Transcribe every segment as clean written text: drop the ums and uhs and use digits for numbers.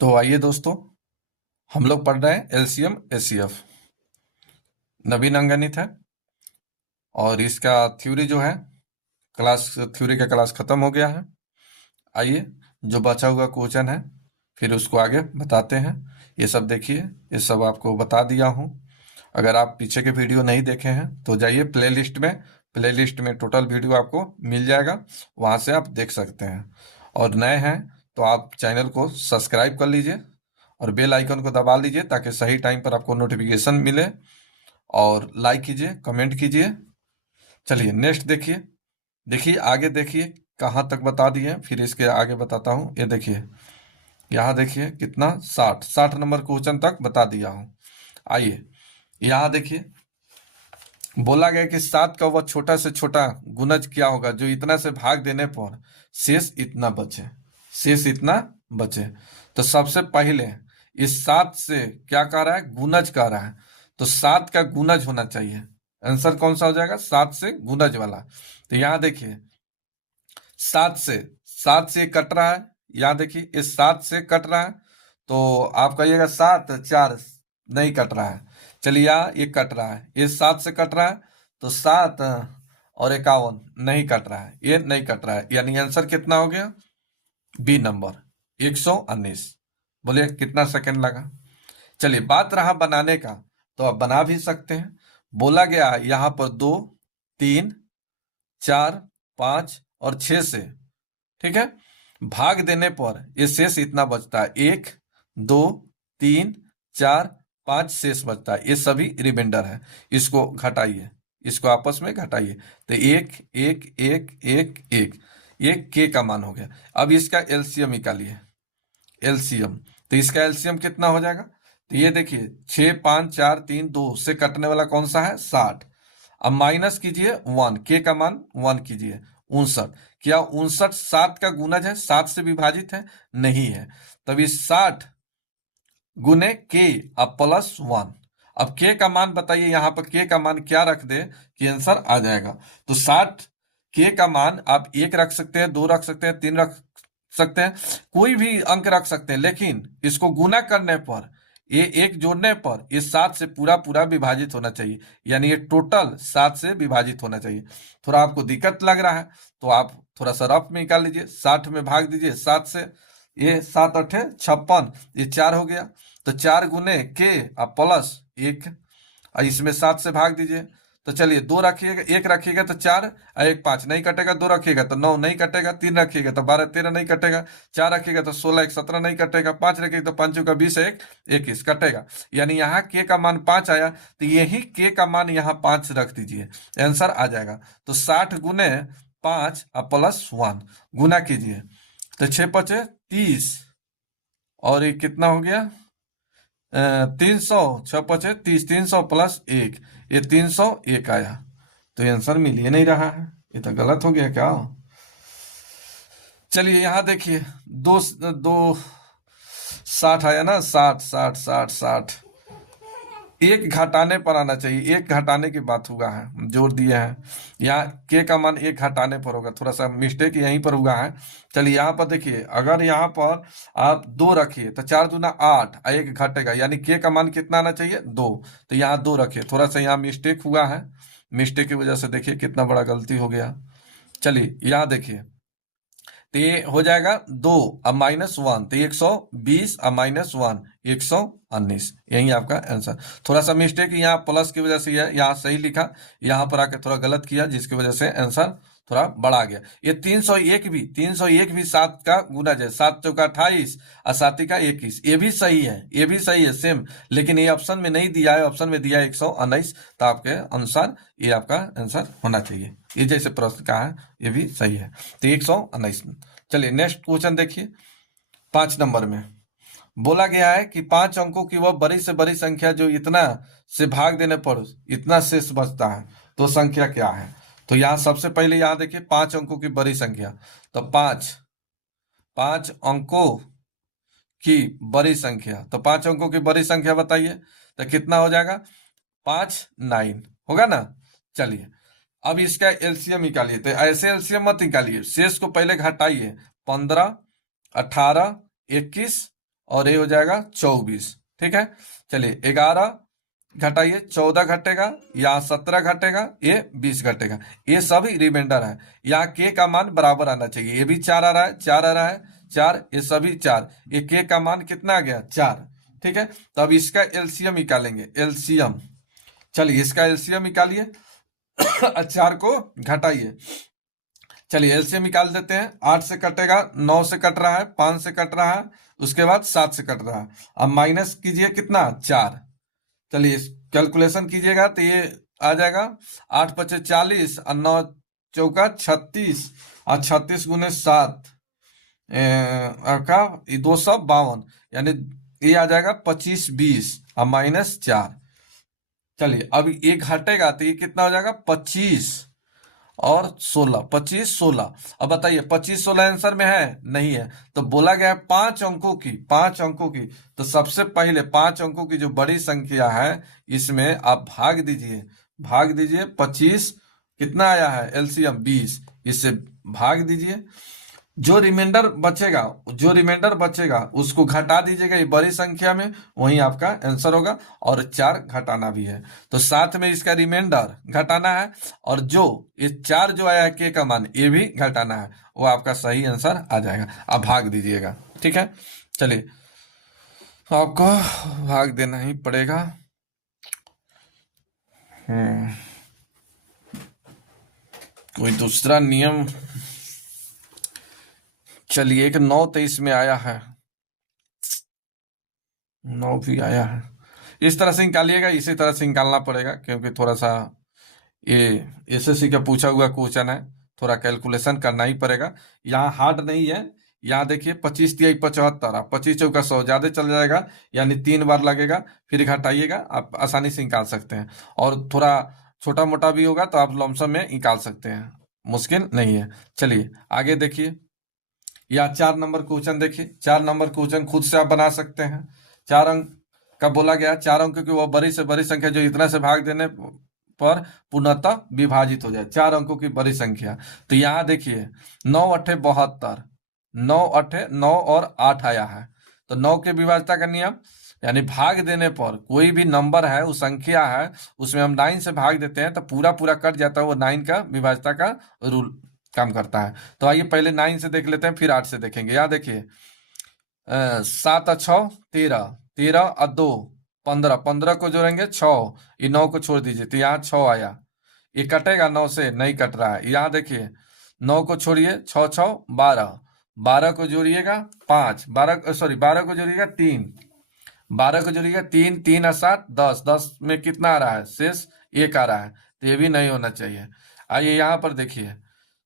तो आइए दोस्तों, हम लोग पढ़ रहे हैं एलसीएम एचसीएफ। नवीन अंगणित है और इसका थ्योरी जो है थ्योरी का क्लास खत्म हो गया है। आइए, जो बचा हुआ क्वेश्चन है फिर उसको आगे बताते हैं। ये सब देखिए, ये सब आपको बता दिया हूँ। अगर आप पीछे के वीडियो नहीं देखे हैं तो जाइए प्लेलिस्ट में टोटल वीडियो आपको मिल जाएगा, वहां से आप देख सकते हैं। और नए हैं तो आप चैनल को सब्सक्राइब कर लीजिए और बेल आइकन को दबा लीजिए ताकि सही टाइम पर आपको नोटिफिकेशन मिले। और लाइक कीजिए, कमेंट कीजिए। चलिए नेक्स्ट देखिए। देखिए आगे, देखिए कहाँ तक बता दिए, फिर इसके आगे बताता हूँ। ये देखिए, यहाँ देखिए कितना 60 नंबर क्वेश्चन तक बता दिया हूँ। आइए यहाँ देखिए, बोला गया कि 7 का वह छोटा से छोटा गुणज क्या होगा जो इतना से भाग देने पर शेष इतना बचे। तो सबसे पहले इस 7 से क्या कह रहा है, गुणज कह रहा है, तो 7 का गुणज होना चाहिए। आंसर कौन सा हो जाएगा, 7 से गुणज वाला। तो यहाँ देखिए, 7 से कट रहा है। यहाँ देखिए इस 7 से कट रहा है, तो आप कहिएगा 7 4 नहीं कट रहा है। चलिए यहाँ ये कट रहा है, ये 7 से कट रहा है, तो 7 और 51 नहीं कट रहा है, ये नहीं कट रहा है। यानी आंसर कितना हो गया, बी नंबर 119। बोलिए कितना सेकंड लगा। चलिए बात रहा बनाने का, तो आप बना भी सकते हैं। बोला गया यहाँ पर 2 3 4 5 और 6 से, ठीक है, भाग देने पर ये शेष इतना बचता है। 1 2 3 4 5 शेष बचता है, ये सभी रिमाइंडर है। इसको घटाइए, इसको आपस में घटाइए, तो 1 1 1 1 1, ये के का मान हो गया। अब इसका एलसीएम निकालिए, एलसीएम। तो इसका एलसीएम कितना हो जाएगा, तो ये देखिए 6 5 4 3 2 से कटने वाला कौन सा है, 60। अब माइनस कीजिए 1, के का मान 1 कीजिए, 59। क्या 59 7 का गुणज है, 7 से विभाजित है, नहीं है। तब इस 60 गुने के अब प्लस 1। अब के का मान बताइए, यहाँ पर के का मान क्या रख दे कि आंसर आ जाएगा। तो 60 के का मान आप 1 रख सकते हैं, 2 रख सकते हैं, 3 रख सकते हैं, कोई भी अंक रख सकते हैं, लेकिन इसको गुना करने पर, ये 1 जोड़ने पर ये 7 से पूरा पूरा विभाजित होना चाहिए। यानी ये टोटल 7 से विभाजित होना चाहिए। थोड़ा आपको दिक्कत लग रहा है तो आप थोड़ा सा रफ में निकाल लीजिए, 60 में भाग दीजिए 7 से, ये 7 8 56, ये 4 हो गया। तो 4 गुने के अब प्लस 1, और इसमें 7 से भाग दीजिए। तो चलिए 2 रखिएगा, 1 रखिएगा तो 4 और 1 5 नहीं कटेगा, 2 रखिएगा तो 9 नहीं कटेगा, 3 रखिएगा तो 12 13 नहीं कटेगा, 4 रखिएगा तो 16 1 17 नहीं कटेगा, 5 रखिएगा तो 5 का 20 1 21 कटेगा। यानी यहाँ के का मान 5 आया, तो यही के का मान यहाँ 5 रख दीजिए, आंसर आ जाएगा। तो 60 गुने 5 और प्लस 1 गुना कीजिए, तो 6 5 30, और ये कितना हो गया, 300, 6 5 30, 300 प्लस 1, ये 301 आया। तो ये आंसर मिल ही नहीं रहा है, ये तो गलत हो गया क्या। चलिए यहाँ देखिए, दो दो 60 आया ना, 60 एक घटाने पर आना चाहिए, एक घटाने की बात हुआ है, जोड़ दिए हैं। यहाँ के का मान एक घटाने पर होगा, थोड़ा सा मिस्टेक यहीं पर हुआ है। चलिए यहाँ पर देखिए, अगर यहाँ पर आप 2 रखिए तो 4 दूना 8, एक घटेगा, यानी के का मान कितना आना चाहिए, 2। तो यहाँ 2 रखिए, थोड़ा सा यहाँ मिस्टेक हुआ है, मिस्टेक की वजह से देखिए कितना बड़ा गलती हो गया। चलिए यहाँ देखिए, तो ये हो जाएगा 2 अब -1, तो 120 अब -1 119, यही आपका आंसर। थोड़ा सा मिस्टेक यहाँ प्लस की वजह से है, यहाँ सही लिखा, यहाँ पर आके थोड़ा गलत किया, जिसकी वजह से आंसर थोड़ा बड़ा गया। ये 301 भी 7 का गुणज है, 7 चौका 28 और 7 का 21, ये भी सही है, ये भी सही है सेम, लेकिन ये ऑप्शन में नहीं दिया है, ऑप्शन में दिया है 119। तो आपके अनुसार ये आपका आंसर होना चाहिए, ये जैसे प्रश्न का है ये भी सही है, तो 119। चलिए नेक्स्ट क्वेश्चन देखिए, 5 नंबर में बोला गया है कि 5 अंकों की वह बड़ी से बड़ी संख्या जो इतना से भाग देने पर इतना शेष बचता है, तो संख्या क्या है। तो यहाँ सबसे पहले यहाँ देखिए 5 अंकों की बड़ी संख्या, तो 5 अंकों की बड़ी संख्या, तो 5 अंकों की बड़ी संख्या बताइए, तो कितना हो जाएगा, 5 9 होगा ना। चलिए अब इसका एलसीएम निकालिए, तो ऐसे एलसीएम मत निकालिए, शेष को पहले घटाइए, 15 18 21 और ये हो जाएगा 24। ठीक है, चलिए 11 घटाइए, 14 घटेगा, यहाँ 17 घटेगा, ये 20 घटेगा। ये सभी रिमाइंडर है। यहाँ के का मान बराबर आना चाहिए। ये भी 4 आ रहा है, 4 आ रहा है, 4, ये सभी 4। ये के का मान कितना आ गया? 4। ठीक है, तो अब इसका एलसीएम निकालेंगे। एलसीएम, चलिए इसका एलसीएम निकालिए। 4 को घटाइए। चलिए एलसीएम निकाल देते हैं। 8 से कटेगा, 9 से कट रहा है, 5 से कट रहा है, उसके बाद 7 से कट रहा है। अब माइनस कीजिए कितना? 4। चलिए कैलकुलेशन कीजिएगा तो ये आ जाएगा 8 पचे 40 और 9 चौका 36 और 36 गुने 7 का 252, यानी ये आ जाएगा 25 20 और माइनस 4। चलिए अब ये घटेगा तो ये कितना हो जाएगा? 25 और 16, 25 16। अब बताइए 25 16 आंसर में है? नहीं है। तो बोला गया है 5 अंकों की, 5 अंकों की। तो सबसे पहले 5 अंकों की जो बड़ी संख्या है इसमें आप भाग दीजिए, भाग दीजिए। 25 कितना आया है? एलसीएम 20, इससे भाग दीजिए। जो रिमाइंडर बचेगा, जो रिमाइंडर बचेगा उसको घटा दीजिएगा ये बड़ी संख्या में, वही आपका आंसर होगा। और 4 घटाना भी है, तो साथ में इसका रिमाइंडर घटाना है। और जो ये 4 जो आया है के का मान, ये भी घटाना है, वो आपका सही आंसर आ जाएगा। आप भाग दीजिएगा। ठीक है, चलिए आपको भाग देना ही पड़ेगा। कोई दूसरा नियम? चलिए एक 9-23 में आया है, 9 भी आया है। इस तरह से निकालिएगा, इसी तरह से निकालना पड़ेगा, क्योंकि थोड़ा सा ये एसएससी का पूछा हुआ क्वेश्चन है, थोड़ा कैलकुलेशन करना ही पड़ेगा। यहाँ हार्ड नहीं है। यहाँ देखिए 25 तिया 75, आप 25 चौका 100 ज्यादा चल जाएगा, यानी 3 बार लगेगा, फिर घटाइएगा, आप आसानी से निकाल सकते हैं। और थोड़ा छोटा मोटा भी होगा तो आप लमसम में निकाल सकते हैं, मुश्किल नहीं है। चलिए आगे देखिए, या 4 नंबर क्वेश्चन देखिए। 4 नंबर क्वेश्चन खुद से आप बना सकते हैं। 4 अंक का बोला गया, 4 अंक की वो बड़ी से बड़ी संख्या जो इतना से भाग देने पर पूर्णतः विभाजित हो जाए। 4 अंकों की बड़ी संख्या। तो यहाँ देखिए 9 अठे 72, 9 अठे 9 और 8 आया है। तो 9 के विभाजता का नियम, यानी भाग देने पर कोई भी नंबर है, वो संख्या है, उसमें हम 9 से भाग देते हैं तो पूरा पूरा कट जाता है, वो 9 का विभाजता का रूल काम करता है। तो आइए पहले 9 से देख लेते हैं, फिर 8 से देखेंगे। यहाँ देखिए 7 और 6 13, 13 और 2 15, 15 को जोड़ेंगे 6, ये 9 को छोड़ दीजिए तो यहाँ 6 आया। ये कटेगा 9 से? नहीं कट रहा है। यहाँ देखिए 9 को छोड़िए, 6 6 12, 12 को जोड़िएगा 5, 12 सॉरी 12 को जोड़िएगा 3, 12 को जोड़िएगा 3, 3 और 7 10, 10 में कितना आ रहा है? शेष 1 आ रहा है, तो ये भी नहीं होना चाहिए। आइए यहाँ पर देखिए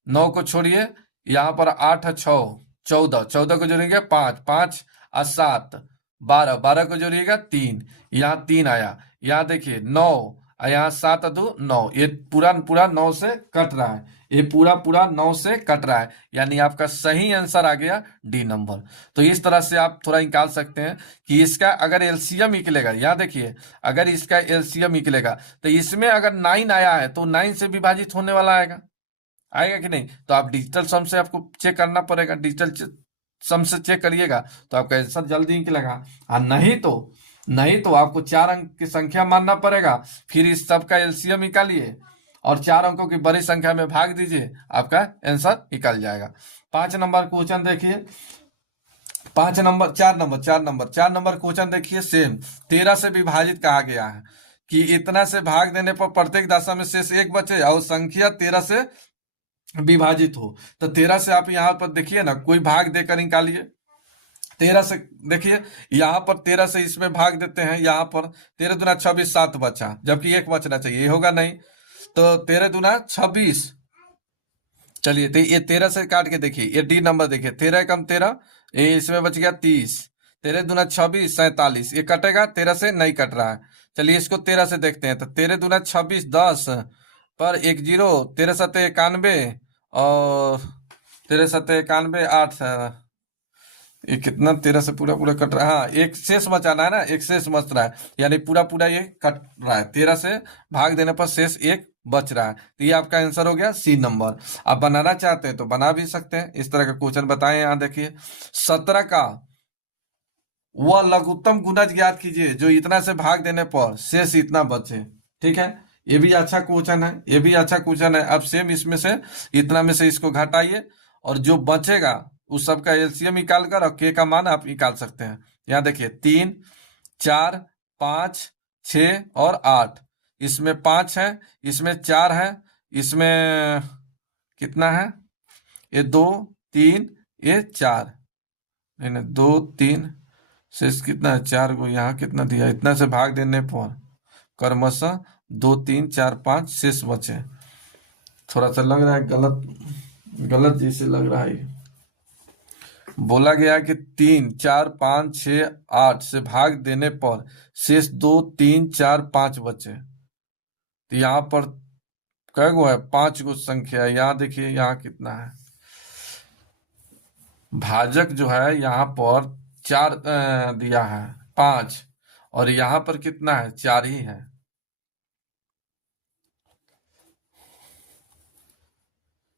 9 को छोड़िए, यहाँ पर 8 और 6 14, 14 को जोड़ेंगे 5, 5 और 7 12, 12 को जोड़िएगा 3, यहाँ 3 आया। यहाँ देखिए 9 और यहाँ 7 और 2 9, ये पूरा पूरा 9 से कट रहा है, ये पूरा पूरा 9 से कट रहा है, यानी आपका सही आंसर आ गया डी नंबर। तो इस तरह से आप थोड़ा निकाल सकते हैं कि इसका अगर एलसीएम निकलेगा, यहाँ देखिए अगर इसका एलसीएम निकलेगा तो इसमें अगर 9 आया है तो 9 से विभाजित होने वाला आएगा, आएगा कि नहीं? तो आप डिजिटल सम से आपको चेक करना पड़ेगा, डिजिटल सम से चेक करिएगा तो आपका आंसर जल्दी निकलेगा। और नहीं तो आपको 4 अंक की संख्या मानना पड़ेगा, फिर इस सब का एलसीएम निकालिए और 4 अंकों की बड़ी संख्या में भाग दीजिए, आपका आंसर निकल जाएगा। 5 नंबर क्वेश्चन देखिए, 4 नंबर क्वेश्चन देखिए। सेम 13 से विभाजित कहा गया है कि इतना से भाग देने पर प्रत्येक दशा में शेष 1 बचे और संख्या 13 से विभाजित हो। तो 13 से आप यहाँ पर देखिए ना, कोई भाग देकर निकालिए। 13 से देखिए, यहाँ पर 13 से इसमें भाग देते हैं, यहाँ पर 13 दूना 26 7 बचा, जबकि 1 बचना चाहिए, ये होगा नहीं। तो 13 दूना 26, चलिए तो ये 13 से काट के देखिए, ये डी नंबर देखिए, 13 कम 13, ये इसमें बच गया 30, 13 दूना 26 47, ये कटेगा, 13 से नहीं कट रहा है। चलिए इसको 13 से देखते हैं। तो 13 दूना 26 10 पर 1 0, 13 सत्ते 91 और 13 सत्ते 91 8, ये कितना 13 से पूरा पूरा कट रहा है। हाँ, एक शेष बचाना है ना, एक शेष बच रहा है, यानी पूरा पूरा ये कट रहा है। 13 से भाग देने पर शेष 1 बच रहा है, तो ये आपका आंसर हो गया सी नंबर। आप बनाना चाहते हैं तो बना भी सकते हैं, इस तरह का क्वेश्चन बताएं। यहाँ देखिए 17 का वह लघुत्तम गुणज ज्ञात कीजिए जो इतना से भाग देने पर शेष इतना बचे। ठीक है, ये भी अच्छा क्वेश्चन है, ये भी अच्छा क्वेश्चन है। अब सेम इसमें से इतना में से इसको घटाइए और जो बचेगा उस सब का एलसीएम निकाल कर और के का मान आप निकाल सकते हैं। यहाँ देखिए 3, 4, 5, 6 और 8। इसमें 5 है, इसमें 4 है, इसमें कितना है, ये 2, 3, ये 4, नहीं नहीं 2, 3, शेष कितना है 4 को यहाँ कितना दिया, इतना से भाग देने पर क्रमशः 2, 3, 4, 5 शेष बचे। थोड़ा सा लग रहा है गलत गलत जैसे लग रहा है। बोला गया कि 3, 4, 5, 6, 8 से भाग देने पर शेष 2, 3, 4, 5 बचे। तो यहाँ पर कै गो है, 5 गो संख्या है। यहाँ देखिए यहाँ कितना है, भाजक जो है यहाँ पर 4 दिया है 5, और यहाँ पर कितना है 4 ही है।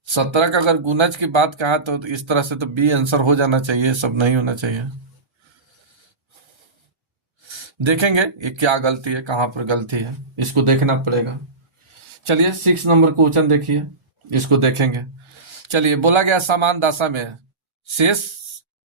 सत्रह का अगर गुणज की बात कहा तो इस तरह से तो बी आंसर हो जाना चाहिए, सब नहीं होना चाहिए। देखेंगे ये क्या गलती है, कहाँ पर गलती है, इसको देखना पड़ेगा। चलिए 6 नंबर क्वेश्चन देखिए, इसको देखेंगे। चलिए बोला गया समान दशा में शेष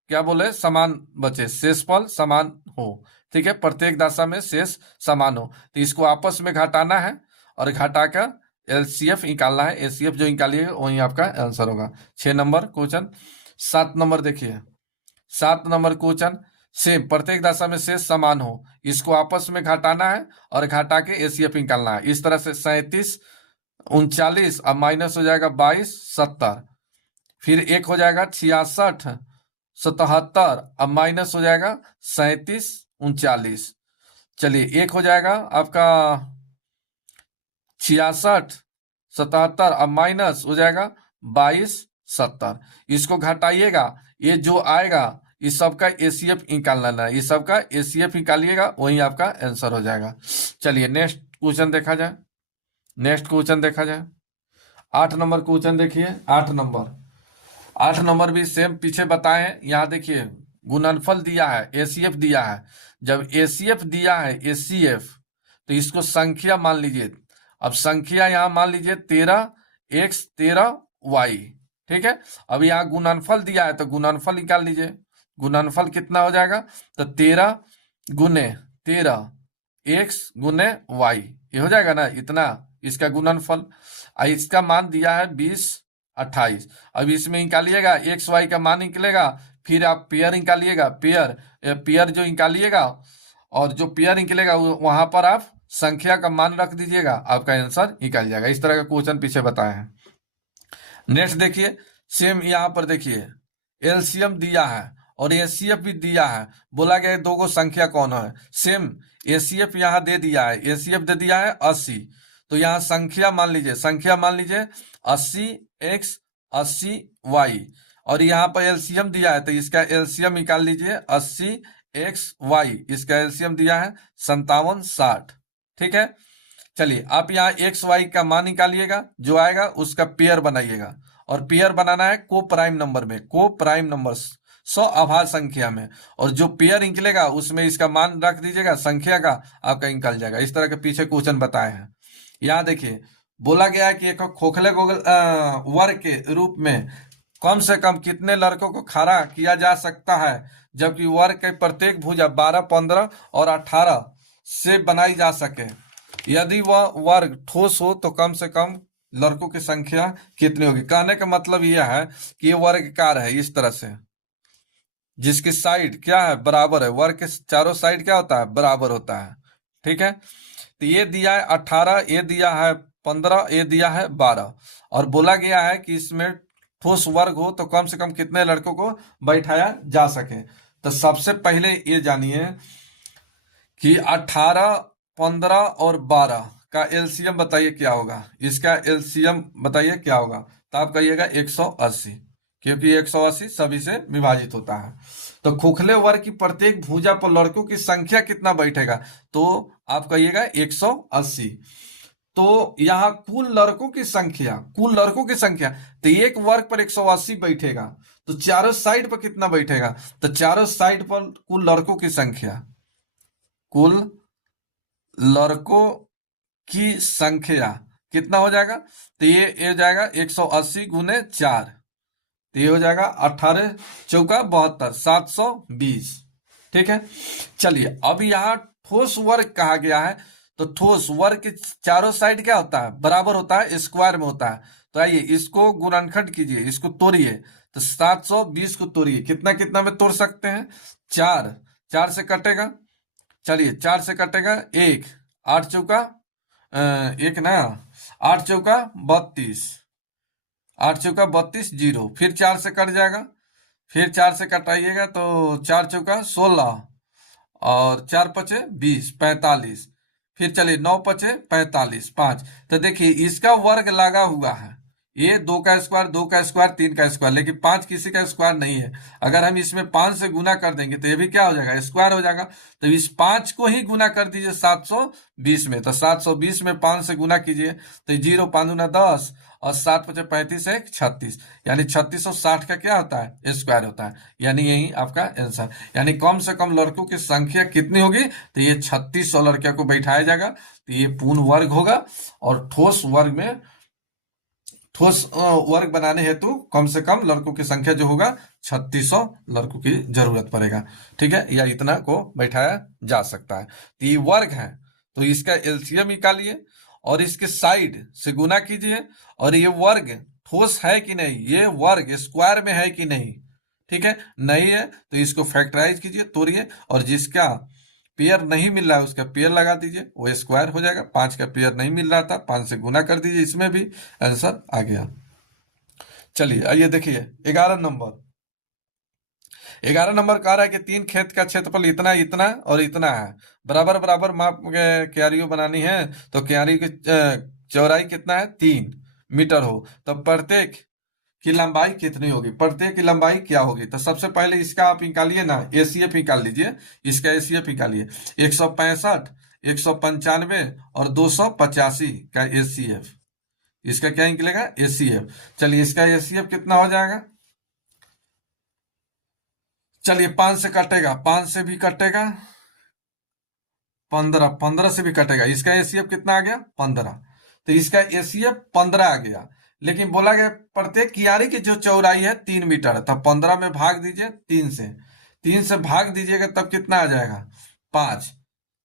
क्या बोले, समान बचे, शेषफल समान हो। ठीक है, प्रत्येक दशा में शेष समान हो, तो इसको आपस में घटाना है और घटाकर एलसीएफ निकालना है। एलसीएफ जो निकालिएगा वही आपका आंसर होगा। 6 नंबर क्वेश्चन। 7 नंबर देखिए, 7 नंबर क्वेश्चन सेम, प्रत्येक दशा में शेष समान हो, इसको आपस में घटाना है और घटा के एसीएफ निकालना है। इस तरह से 37, 39, अब माइनस हो जाएगा 22, 70, फिर एक हो जाएगा 66, 77, अब माइनस हो जाएगा 37, 39। चलिए एक हो जाएगा आपका 66, 77, अब माइनस हो जाएगा 22, 70। इसको घटाइएगा, ये जो आएगा इस सब का एसीएफ निकालना है, इस सब का एसीएफ निकालिएगा वही आपका आंसर हो जाएगा। चलिए नेक्स्ट क्वेश्चन देखा जाए, नेक्स्ट क्वेश्चन देखा जाए। 8 नंबर क्वेश्चन देखिए। 8 नंबर भी सेम पीछे बताए हैं। यहाँ देखिए गुणनफल दिया है, एसीएफ दिया है। जब एसीएफ दिया है, एसीएफ, तो इसको संख्या मान लीजिए। अब संख्या यहाँ मान लीजिए 13x 13y। ठीक है, अब यहाँ गुणनफल दिया है तो गुणनफल निकाल लीजिए। गुणनफल कितना हो जाएगा, तो 13 गुने 13 x गुने y, ये हो जाएगा ना इतना, इसका गुणनफल। इसका मान दिया है 20, 28। अब इसमें निकालिएगा एक्स वाई का मान निकलेगा, फिर आप पेयर निकालिएगा, पेयर जो निकालिएगा और जो पेयर निकलेगा वहां पर आप संख्या का मान रख दीजिएगा, आपका आंसर निकल जाएगा। इस तरह का क्वेश्चन पीछे बताए हैं। नेक्स्ट देखिए, सेम यहाँ पर देखिए एलसीएम दिया है और एसीएफ भी दिया है। बोला गया दो गो संख्या कौन है, सेम एसीएफ यहाँ दे दिया है, एसीएफ दे दिया है 80। तो यहाँ संख्या मान लीजिए, संख्या मान लीजिए 80x 80y, और यहाँ पर एलसीएम दिया है तो इसका एलसीएम निकाल लीजिए 80x y, इसका एलसीएम दिया है 57, 60। ठीक है, चलिए आप यहाँ एक्स वाई का मान निकालिएगा, जो आएगा उसका पेयर बनाइएगा, और पेयर बनाना है को प्राइम नंबर में, को प्राइम नंबर 100 अभाज्य संख्या में, और जो पेयर निकलेगा उसमें इसका मान रख दीजिएगा, संख्या का आपका निकल जाएगा। इस तरह के पीछे क्वेश्चन बताए हैं। यहाँ देखिए बोला गया है कि एक खोखले वर्ग के रूप में कम से कम कितने लड़कों को खड़ा किया जा सकता है, जबकि वर्ग के प्रत्येक भुजा 12, 15 और 18 से बनाई जा सके। यदि वह वर्ग ठोस हो तो कम से कम लड़कों की संख्या कितनी होगी। कहने का मतलब यह है कि ये वर्गाकार है इस तरह से, जिसकी साइड क्या है, बराबर है। वर्ग के चारों साइड क्या होता है, बराबर होता है। ठीक है, तो ये दिया है 18, ये दिया है 15, ये दिया है 12, और बोला गया है कि इसमें ठोस वर्ग हो तो कम से कम कितने लड़कों को बैठाया जा सके। तो सबसे पहले ये जानिए कि 18, 15 और 12 का एलसीएम बताइए क्या होगा, इसका एलसीएम बताइए क्या होगा। तो आप कहिएगा 180, क्योंकि 180 सभी से विभाजित होता है। तो खोखले वर्ग की प्रत्येक भुजा पर लड़कों की संख्या कितना बैठेगा, तो आप कहिएगा 180। तो यहाँ कुल लड़कों की संख्या, कुल लड़कों की संख्या, तो एक वर्ग पर 180 बैठेगा, तो चारों साइड पर कितना बैठेगा? तो चारों साइड पर कुल लड़कों की संख्या, कुल लड़कों की संख्या कितना हो जाएगा? तो ये हो जाएगा 180 गुने 4, तो ये हो जाएगा 18 चौका 72, 720। ठीक है, चलिए अब यहाँ ठोस वर्ग कहा गया है, तो ठोस वर्ग के चारों साइड क्या होता है? बराबर होता है, स्क्वायर में होता है। तो आइए इसको गुणनखंड कीजिए, इसको तोड़िए, तो 720 को तोड़िए, कितना कितना में तोड़ सकते हैं? 4, 4 से कटेगा, चलिए 4 से कटेगा 1, 8 चौका एक ना, 8 चौका 32, 8 चौका 32, जीरो, फिर 4 से कट जाएगा, फिर 4 से कटाइएगा तो 4 चौका 16, और 4 पचे 20, 45, फिर चलिए 9 पचे 45, 5। तो देखिए इसका वर्ग लगा हुआ है, ये 2 का स्क्वायर, 2 का स्क्वायर, 3 का स्क्वायर, लेकिन 5 किसी का स्क्वायर नहीं है। अगर हम इसमें 5 से गुना कर देंगे तो ये भी क्या हो जाएगा? स्क्वायर हो जाएगा। तो इस 5 को ही गुना कर दीजिए 720 में, तो 720 में 5 से गुना कीजिए, तो 0 5 दूना 10, और 7 पचे 35, 1 36, यानी 3660 का क्या होता है? स्क्वायर होता है। यानी यही आपका आंसर, यानी कम से कम लड़कों की संख्या कितनी होगी? तो ये 3600 लड़कियों को बैठाया जाएगा, तो ये पूर्ण वर्ग होगा। और ठोस वर्ग में, ठोस वर्ग बनाने हेतु कम से कम लड़कों की संख्या जो होगा 3600 लड़कों की जरूरत पड़ेगा। ठीक है, या इतना को बैठाया जा सकता है। तो ये वर्ग है, तो इसका एलसीएम निकालिए और इसके साइड से गुना कीजिए, और ये वर्ग ठोस है कि नहीं, ये वर्ग स्क्वायर में है कि नहीं। ठीक है, नहीं है तो इसको फैक्टराइज कीजिए, तोड़िए, और जिसका पेयर नहीं मिल रहा है उसका पेयर लगा दीजिए, वो स्क्वायर हो जाएगा। 5 का पेयर नहीं मिल रहा था, 5 से गुना कर दीजिए, इसमें भी आंसर आ गया। चलिए आइए देखिए 11 नंबर। 11 नंबर कह रहा है कि 3 खेत का क्षेत्रफल इतना इतना और इतना है, बराबर बराबर माप के क्यारियों बनानी है, तो क्यारी की चौड़ाई कितना है? 3 मीटर हो, तो प्रत्येक की लंबाई कितनी होगी? प्रत्येक की लंबाई क्या होगी? तो सबसे पहले इसका आप निकालिए ना, एसीएफ निकाल लीजिए, इसका एसीएफ निकालिए। 165, 195 और 285 का एसीएफ, इसका क्या निकलेगा? एसीएफ। चलिए इसका एसीएफ कितना हो जाएगा? चलिए 5 से कटेगा, 5 से भी कटेगा, 15, 15 से भी कटेगा, इसका एसीएफ कितना आ गया? 15। तो इसका एसीएफ 15 आ गया, लेकिन बोला गया प्रत्येक कियारी की जो चौड़ाई है 3 मीटर है, तब 15 में भाग दीजिए 3 से, 3 से भाग दीजिएगा तब कितना आ जाएगा? 5।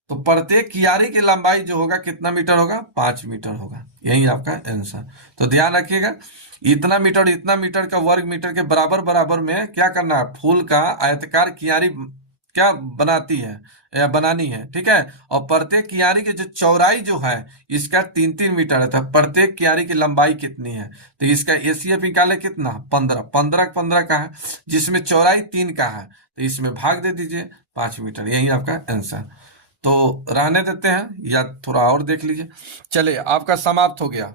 तो प्रत्येक कियारी की लंबाई जो होगा कितना मीटर होगा? 5 मीटर होगा। यही आपका आंसर। तो ध्यान रखिएगा, इतना मीटर और इतना मीटर का वर्ग मीटर के बराबर बराबर में क्या करना है? फूल का आयताकार कियारी क्या बनाती है या बनानी है। ठीक है, और प्रत्येक कियारी की जो चौड़ाई जो है इसका 3-3 मीटर है, तो प्रत्येक कियारी की लंबाई कितनी है? तो इसका एसीएफ निकाले कितना? 15, 15 15 का है, जिसमें चौड़ाई 3 का है, तो इसमें भाग दे दीजिए 5 मीटर। यही आपका आंसर। तो रहने देते हैं या थोड़ा और देख लीजिए। चलिए आपका समाप्त हो गया,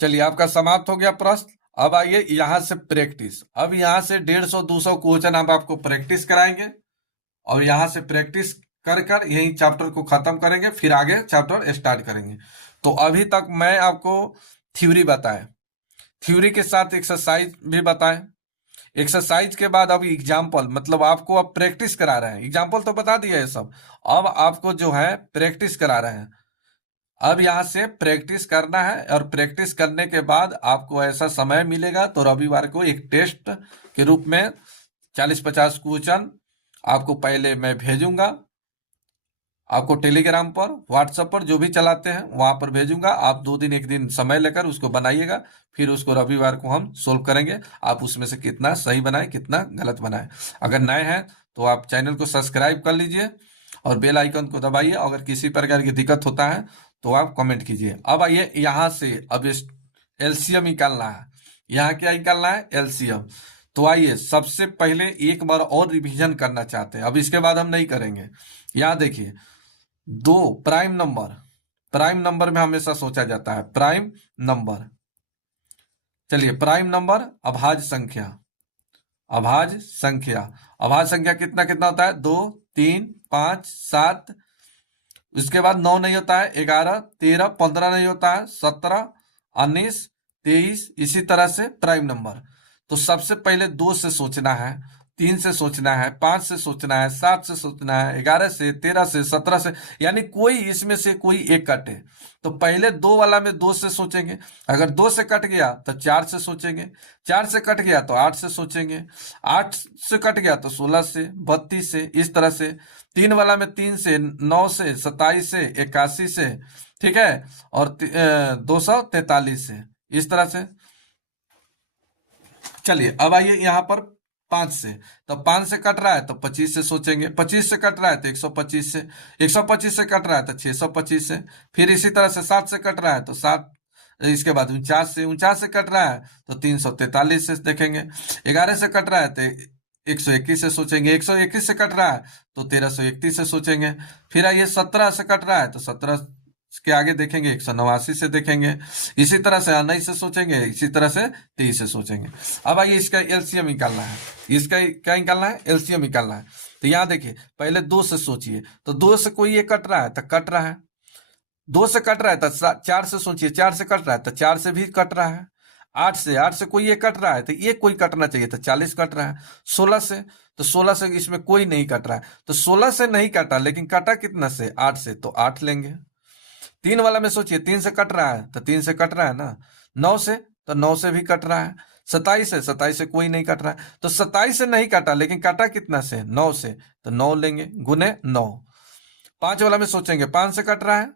चलिए आपका समाप्त हो गया प्रश्न। अब आइए यहां से प्रैक्टिस, अब यहां से 150 200 क्वेश्चन हम आपको प्रैक्टिस कराएंगे, और यहां से प्रैक्टिस कर कर यही चैप्टर को खत्म करेंगे, फिर आगे चैप्टर स्टार्ट करेंगे। तो अभी तक मैं आपको थ्योरी बताया, थ्योरी के साथ एक्सरसाइज भी बताएं, एक्सरसाइज के बाद अब एग्जाम्पल, मतलब आपको अब प्रैक्टिस करा रहे हैं। एग्जाम्पल तो बता दिया है सब, अब आपको जो है प्रैक्टिस करा रहे हैं। अब यहाँ से प्रैक्टिस करना है, और प्रैक्टिस करने के बाद आपको ऐसा समय मिलेगा तो रविवार को एक टेस्ट के रूप में 40-50 क्वेश्चन आपको पहले मैं भेजूंगा, आपको टेलीग्राम पर, व्हाट्सएप पर, जो भी चलाते हैं वहां पर भेजूंगा। आप 2 दिन 1 दिन समय लेकर उसको बनाइएगा, फिर उसको रविवार को हम सोल्व करेंगे। आप उसमें से कितना सही बनाए कितना गलत बनाए। अगर नए हैं तो आप चैनल को सब्सक्राइब कर लीजिए और बेल आइकन को दबाइए। अगर किसी प्रकार की दिक्कत होता है तो आप कमेंट कीजिए। अब आइए यहाँ से अब एलसीएम निकालना है। यहाँ क्या निकालना है? एलसीएम। तो आइए सबसे पहले एक बार और रिवीजन करना चाहते हैं, अब इसके बाद हम नहीं करेंगे। यहाँ देखिए, 2 प्राइम नंबर, प्राइम नंबर में हमेशा सोचा जाता है प्राइम नंबर। चलिए प्राइम नंबर अभाज्य संख्या, अभाज्य संख्या, अभाज्य संख्या कितना कितना होता है? 2 3 5 7, उसके बाद 9 नहीं होता है, 11 13 15 नहीं होता है, 17 19 23, इसी तरह से प्राइम नंबर। तो सबसे पहले 2 से सोचना है, 3 से सोचना है, 5 से सोचना है, 7 से सोचना है, 11 से, 13 से, 17 से, यानी कोई इसमें से कोई एक कटे। तो पहले 2 वाला में 2 से सोचेंगे, अगर 2 से कट गया तो 4 से सोचेंगे, 4 से कट गया तो 8 से सोचेंगे, 8 से कट गया तो 16 से, 32 से, इस तरह से। 3 वाला में 3 से, 9 से, 27 से, 81 से, ठीक है, और 243 से, इस तरह से। चलिए अब आइए यहाँ पर 5 से, तो 5 से कट रहा है तो 25 से सोचेंगे, 25 से कट रहा है तो 125 से, 125 से कट रहा है तो 625 से, फिर इसी तरह से 7 से कट रहा है तो 7, इसके बाद 49 से कट रहा है तो 343 से देखेंगे, 11 से कट रहा है तो 121 से सोचेंगे, 121 से कट रहा है तो 1331 से सोचेंगे, फिर आइए 17 से कट रहा है तो 17 के आगे देखेंगे 189 से देखेंगे, इसी तरह से 19 से सोचेंगे, इसी तरह से 23 से सोचेंगे। अब आइए इसका एलसीएम निकालना है, इसका क्या निकालना है, एलसीएम निकालना है। तो यहाँ देखिए पहले 2 से सोचिए, तो 2 से कोई ये कट रहा है तो कट रहा है, 2 से कट रहा है तो 4 से सोचिए, 4 से कट रहा है तो 4 से भी कट रहा है, 8 से कोई ये कट रहा है तो ये कोई कटना चाहिए तो 40 कट रहा है, 16 से, तो 16 से इसमें कोई नहीं कट रहा है, तो 16 से नहीं कटा, लेकिन कटा कितना से, 8 से, तो 8 लेंगे। 3 वाला में सोचिए, 3 से कट रहा है तो 3 से कट रहा है ना, 9 से, तो 9 से भी कट रहा है, 27 से, 27 से कोई नहीं कट रहा है, तो 27 से नहीं कटा, लेकिन कटा कितना से, 9 से, तो 9 लेंगे, गुने 9। 5 वाला में सोचेंगे, 5 से कट रहा है,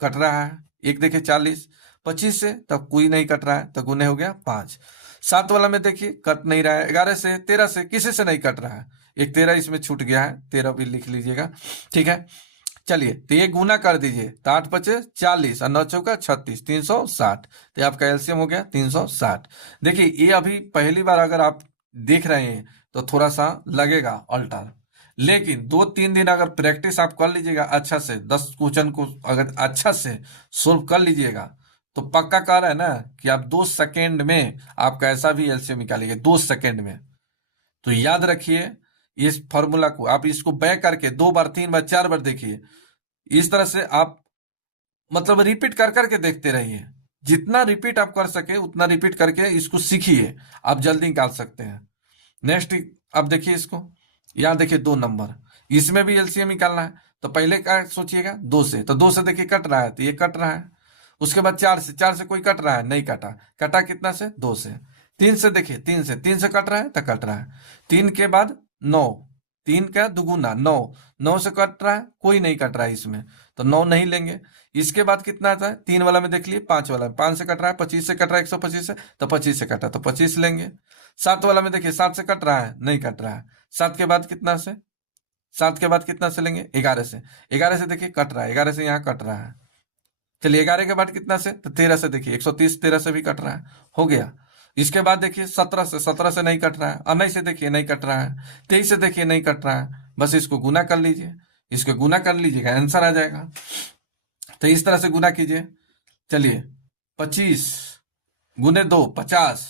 कट रहा है, एक देखिए 40, 25 से तब कोई नहीं कट रहा है तो गुने हो गया 5। 7 वाला में देखिए कट नहीं रहा है, 11 से, 13 से, किसी से नहीं कट रहा है, एक 13 इसमें छूट गया है, 13 भी लिख लीजिएगा, ठीक है। चलिए तो ये गुना कर दीजिए, तो 8 पचे 40 और 9 चौका 36, 360, तो आपका एलसीएम हो गया 360। देखिए ये अभी पहली बार अगर आप देख रहे हैं तो थोड़ा सा लगेगा अल्टर, लेकिन 2-3 दिन अगर प्रैक्टिस आप कर लीजिएगा अच्छा से, 10 क्वेश्चन को अगर अच्छा से सोल्व कर लीजिएगा, तो पक्का कह रहा है ना कि आप 2 सेकेंड में आप कैसा भी एलसीएम निकालिएगा, 2 सेकेंड में। तो याद रखिए इस फॉर्मूला को, आप इसको बैक करके 2 बार, 3 बार, 4 बार देखिए, इस तरह से आप मतलब रिपीट कर करके देखते रहिए, जितना रिपीट आप कर सके उतना रिपीट करके इसको सीखिए, आप जल्दी निकाल सकते हैं। नेक्स्ट अब देखिए इसको, यहाँ देखिए 2 नंबर, इसमें भी एलसीएम निकालना है, तो पहले क्या सोचिएगा, 2 से, तो 2 से देखिए कट रहा है तो ये कट रहा है, उसके बाद 4 से, 4 से कोई कट रहा है, नहीं कटा, कटा कितना से, 2 से। 3 से देखिए, 3 से कट रहा है तो कट रहा है, 3 के बाद 9, 3 का दुगुना 9, 9 से कट रहा है, कोई नहीं कट रहा है इसमें, तो 9 नहीं लेंगे। इसके बाद कितना आता है, 3 वाला में देख लिए, 5 वाला, 5 से कट रहा है, 25 से कट रहा है, 125 से, तो 25 से कटा तो 25 लेंगे। 7 वाला में देखिए, 7 से कट रहा है, नहीं कट रहा है, 7 के बाद कितना से, 7 के बाद कितना से लेंगे, 11 से, 11 से देखिए कट रहा है, 11 से यहाँ कट रहा है, चलिए 11 के बाद कितना से, तो 13 से देखिए, 130, 13 से भी कट रहा है, हो गया। इसके बाद देखिए 17 से, 17 से नहीं कट रहा है, 19 से देखिए नहीं कट रहा है, 23 से देखिए नहीं कट रहा है, बस इसको गुना कर लीजिए, इसको गुना कर लीजिएगा, आंसर आ जाएगा। तो इस तरह से गुना कीजिए, चलिए 25 गुने 2 50,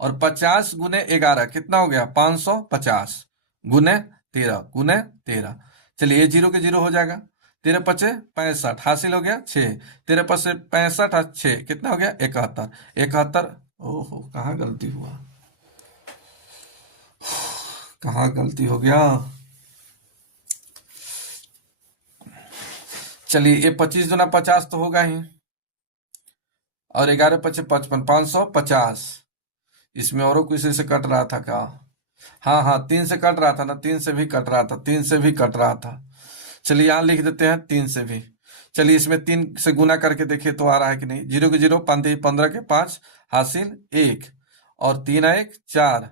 और 50 गुने 11 कितना हो गया, 550, गुने 13, गुने 13, चलिए ये 0 के 0 हो जाएगा, 13 पचे 65, हासिल हो गया 6, 13 पचे 65 और 6 कितना हो गया, 71, 71। ओहो कहाँ गलती हुआ, कहाँ गलती हो गया, चलिए ये 25 दुना 50 तो होगा ही, और 11 पचे 55, 550, इसमें औरों किसी से कट रहा था क्या, हाँ हाँ 3 से कट रहा था ना, 3 से भी कट रहा था, 3 से भी कट रहा था, चलिए यहाँ लिख देते हैं 3 से भी। चलिए इसमें 3 से गुना करके देखिए तो आ रहा है कि नहीं, 0 के 0, 15 के 5, हासिल 1, और 3 1 4,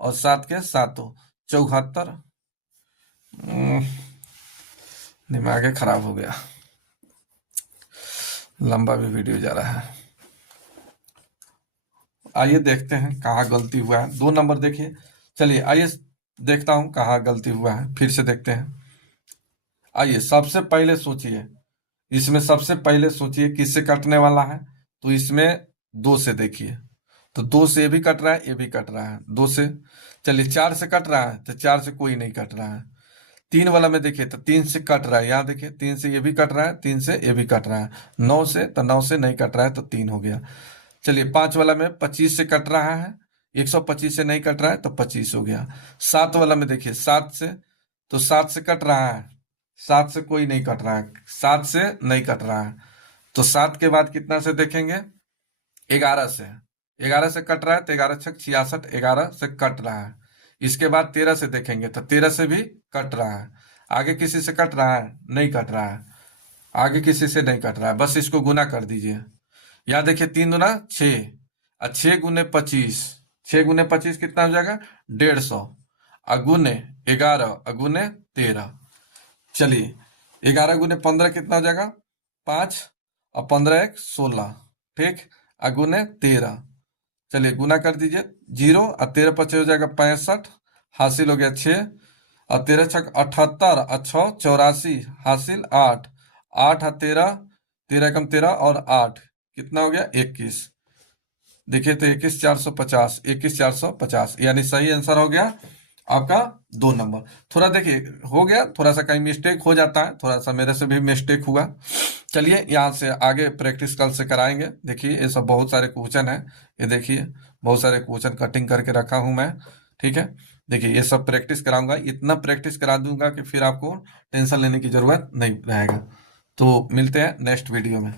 और 7 के 7, 74। दिमाग खराब हो गया, लंबा भी वीडियो जा रहा है। आइए देखते हैं कहाँ गलती हुआ है, 2 नंबर देखिए, चलिए आइए देखता हूं कहाँ गलती हुआ है, फिर से देखते हैं। आइए सबसे पहले सोचिए, इसमें सबसे पहले सोचिए किससे कटने वाला है, तो इसमें 2 से देखिए, तो 2 से ये भी कट रहा है, ये भी कट रहा है 2 से। चलिए 4 से कट रहा है तो 4 से कोई नहीं कट रहा है। 3 वाला में देखिए तो 3 से कट रहा है, यहाँ देखिए 3 से ये भी कट रहा है, 3 से ये भी कट रहा है। 9 से, तो 9 से नहीं कट रहा है तो 3 हो गया। चलिए 5 वाला में 25 से कट रहा है, 125 से नहीं कट रहा है तो 25 हो गया। 7 वाला में देखिए 7 से, तो 7 से कट रहा है, 7 से कोई नहीं कट रहा है, 7 से नहीं कट रहा है, तो 7 के बाद कितना से देखेंगे, 11 से, 11 से कट रहा है तो 11 छक 66, 11 से कट रहा है। इसके बाद 13 से देखेंगे तो 13 से भी कट रहा है। आगे किसी से कट रहा है, नहीं कट रहा है, आगे किसी से नहीं कट रहा है, बस इसको गुना कर दीजिए। यहाँ देखिए 3 दूना 6, और 6 गुने 25, 6 गुने 25 कितना हो जाएगा, 150, अगुने 11, अगुने 13। चलिए 11 गुने 15 कितना हो जाएगा, 5, और 15 एक 16, ठीक, अगुने 13। चलिए गुना कर दीजिए, 0 और 13 पचे हो जाएगा 65, हासिल हो गया 6, और 13 छक 78, और 6 84, हासिल 8, 8 और 13, 13 एकम 13 और 8 कितना हो गया, 21। देखिए तो 21,450, 21,450 यानी सही आंसर हो गया आपका 2 नंबर। थोड़ा देखिए हो गया, थोड़ा सा कहीं मिस्टेक हो जाता है, थोड़ा सा मेरे से भी मिस्टेक हुआ। चलिए यहाँ से आगे प्रैक्टिस कल से कराएंगे। देखिए ये सब बहुत सारे क्वेश्चन है, ये देखिए बहुत सारे क्वेश्चन कटिंग करके रखा हूं मैं, ठीक है। देखिए ये सब प्रैक्टिस कराऊंगा, इतना प्रैक्टिस करा दूंगा कि फिर आपको टेंशन लेने की जरूरत नहीं रहेगा। तो मिलते हैं नेक्स्ट वीडियो में।